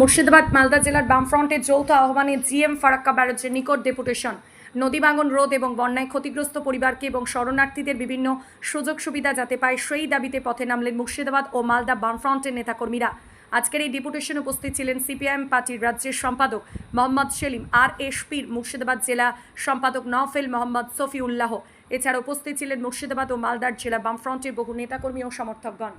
মুর্শিদাবাদ, মালদা জেলার বামফ্রন্টের যৌথ আহ্বানে জিএম ফারাক্কা ব্যারাজের নিকট ডেপুটেশন। নদীভাঙন রোধ এবং বন্যায় ক্ষতিগ্রস্ত পরিবারকে এবং শরণার্থীদের বিভিন্ন সুযোগ সুবিধা যাতে পায়, সেই দাবিতে পথে নামলেন মুর্শিদাবাদ ও মালদা বামফ্রন্টের নেতাকর্মীরা। আজকের এই ডেপুটেশন উপস্থিত ছিলেন সিপিআইএম পার্টির রাজ্যের সম্পাদক মোহাম্মদ সেলিম আর এসপির মুর্শিদাবাদ জেলা সম্পাদক নওফেল মোহাম্মদ সফিউল্লাহ। এছাড়া উপস্থিত ছিলেন মুর্শিদাবাদ ও মালদার জেলা বামফ্রন্টের বহু নেতাকর্মী ও সমর্থকগণ।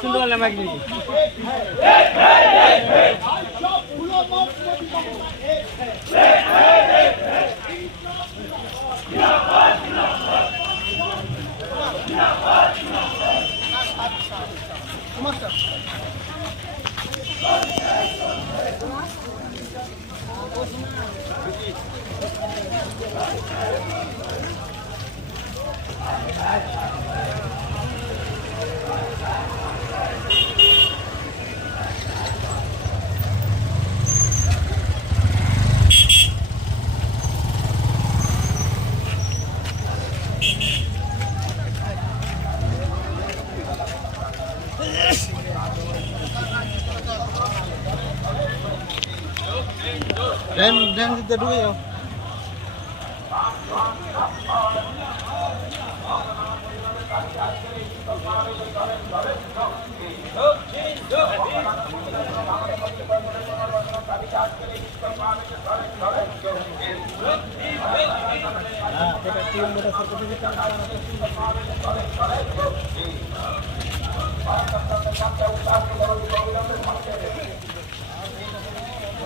सुंदर लगा 来ました。শুনতে পারলাম এক minute Đem đem từ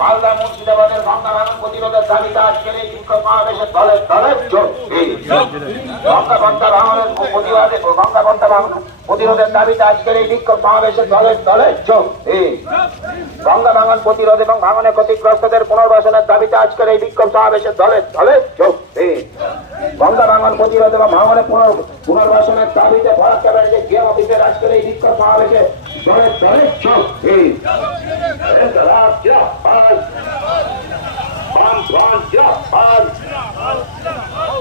Malda মুর্শিদাবাদের প্রতিরোধের দাবিতে আজকের এই বিক্ষোভ সমাবেশের দলের দলের চলছে গঙ্গা ভাঙনের প্রতিবাদে গন্তা ভাঙন প্রতিরোধের দাবিতে আজকের এই বিক্ষোভ সমাবেশের দলের দলের চলছে গঙ্গা ভাঙন প্রতিরোধ এবং ভাঙনে ক্ষতিগ্রস্তদের পুনর্বাসনের দাবিতে আজকের এই বিক্ষোভ সমাবেশের দলের দলের চলছে গঙ্গা ভাঙন প্রতিরোধ এবং ভাঙনে পুনর- পুনর্বাসনের দাবিতে ভারত ক্যাবিনেটের জিএম অফিসের আজকের এই বিক্ষোভ সমাবেশে দলের চলছে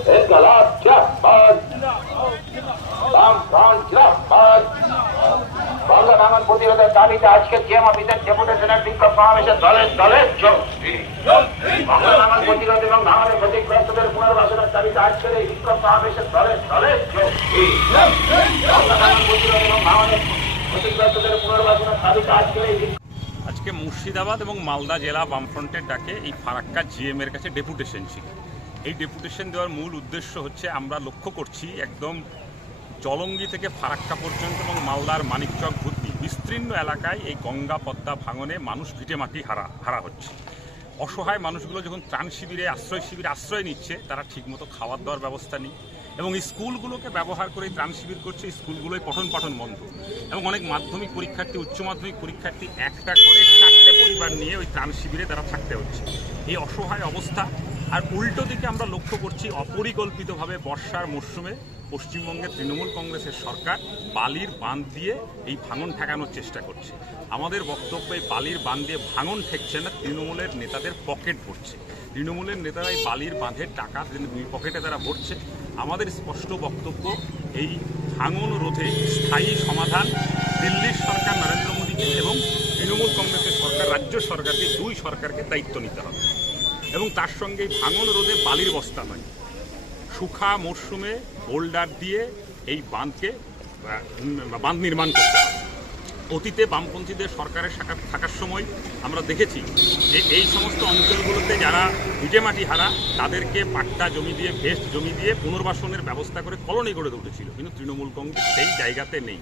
ইনকলাব দাবিতে আজকে জিএম অফিসের ডেপুটেশনের বিক্ষোভ সমাবেশে আজকের এই আজকে মুর্শিদাবাদ এবং মালদা জেলা বামফ্রন্টের ডাকে এই ফারাক্কা জিএম এর কাছে ডেপুটেশন ছিল। এই ডেপুটেশন দেওয়ার মূল উদ্দেশ্য হচ্ছে আমরা লক্ষ্য করছি একদম জলঙ্গি থেকে ফারাক্কা পর্যন্ত এবং মালদার মানিকচক ভূতনি বিস্তীর্ণ এলাকায় এই গঙ্গা পদ্মা ভাঙনে মানুষ ভিটেমাটি হারা হারা হচ্ছে। অসহায় মানুষগুলো যখন ত্রাণ শিবিরে, আশ্রয় শিবিরে আশ্রয় নিচ্ছে, তারা ঠিকমতো খাওয়ার দাওয়ার ব্যবস্থা নেই। এবং স্কুলগুলোকে ব্যবহার করে ত্রাণ শিবির করছে স্কুলগুলোয় পঠন পাঠন বন্ধ। এবং অনেক মাধ্যমিক পরীক্ষার্থী, উচ্চ মাধ্যমিক পরীক্ষার্থী একটা করে চারটে পরিবার নিয়ে ওই ত্রাণ শিবিরে তারা থাকতে হচ্ছে। এই অসহায় অবস্থা আর উল্টো দিকে আমরা লক্ষ্য করছি অপরিকল্পিতভাবে বর্ষার মরশুমে পশ্চিমবঙ্গের তৃণমূল কংগ্রেসের সরকার বালির বাঁধ দিয়ে এই ভাঙন ঠেকানোর চেষ্টা করছে। আমাদের বক্তব্য এই বালির বাঁধ দিয়ে ভাঙন ঠেকছে না, তৃণমূলের নেতাদের পকেট ভরছে। তৃণমূলের নেতারা এই বালির বাঁধের টাকা পকেটে তারা ভরছে। আমাদের স্পষ্ট বক্তব্য এই ভাঙন রোধে স্থায়ী সমাধান দিল্লির সরকার নরেন্দ্র মোদীকে এবং তৃণমূল কংগ্রেসের সরকার, রাজ্য সরকারকে, দুই সরকারকে দায়িত্ব নিতে হবে। এবং তার সঙ্গে ভাঙন রোধে বালির বস্তা নয়। সুখা মরশুমে বোল্ডার দিয়ে এই বাঁধকে বাঁধ নির্মাণ করতে হবে। অতীতে বামপন্থীদের সরকারের শাখা- থাকার সময় আমরা দেখেছি যে এই সমস্ত অঞ্চলগুলোতে যারা ভিটেমাটি হারা, তাদেরকে পাট্টা জমি দিয়ে, ভেস্ট জমি দিয়ে পুনর্বাসনের ব্যবস্থা করে কলোনি গড়ে তুলেছিল। কিন্তু তৃণমূল কংগ্রেস সেই জায়গাতে নেই।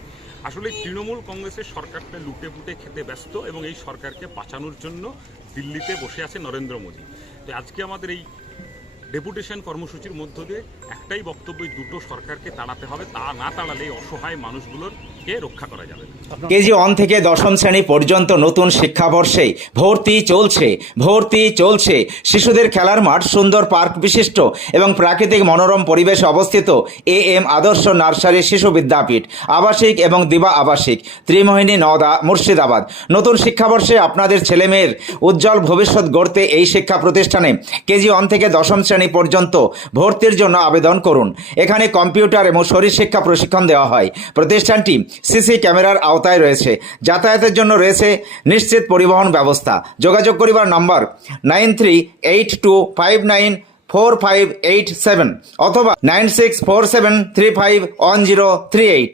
আসলে তৃণমূল কংগ্রেসের সরকারটা লুটে পুটে খেতে ব্যস্ত এবং এই সরকারকে বাঁচানোর জন্য দিল্লিতে বসে আছে নরেন্দ্র মোদী। তো আজকে আমাদের এই ডেপুটেশন কর্মসূচির মধ্য দিয়ে একটাই বক্তব্য দুটো সরকারকে তাড়াতে হবে। তা না তাড়ালে অসহায় যাবে কেজি ওয়ান থেকে দশম শ্রেণি পর্যন্ত নতুন শিক্ষাবর্ষে ভর্তি চলছে ভর্তি চলছে। শিশুদের খেলার মাঠ, সুন্দর পার্ক বিশিষ্ট এবং প্রাকৃতিক মনোরম পরিবেশে অবস্থিত এ এম আদর্শ নার্সারি শিশু বিদ্যাপীঠ, আবাসিক এবং দিবা আবাসিক, ত্রিমোহিনী নওদা মুর্শিদাবাদ। নতুন শিক্ষাবর্ষে আপনাদের ছেলেমেয়ের উজ্জ্বল ভবিষ্যৎ গড়তে এই শিক্ষা প্রতিষ্ঠানে কেজি ওয়ান থেকে দশম শ্রেণি পর্যন্ত ভর্তির জন্য আবেদন করুন। এখানে কম্পিউটার এবং শরীর শিক্ষা প্রশিক্ষণ দেওয়া হয়। প্রতিষ্ঠানটি সিসি ক্যামেরার আওতায় রয়েছে। যাতায়াতের জন্য রয়েছে নিশ্চিত পরিবহন ব্যবস্থা। যোগাযোগ করিবার নম্বর nine three eight two five nine four five eight seven অথবা nine six four seven three five one zero three eight.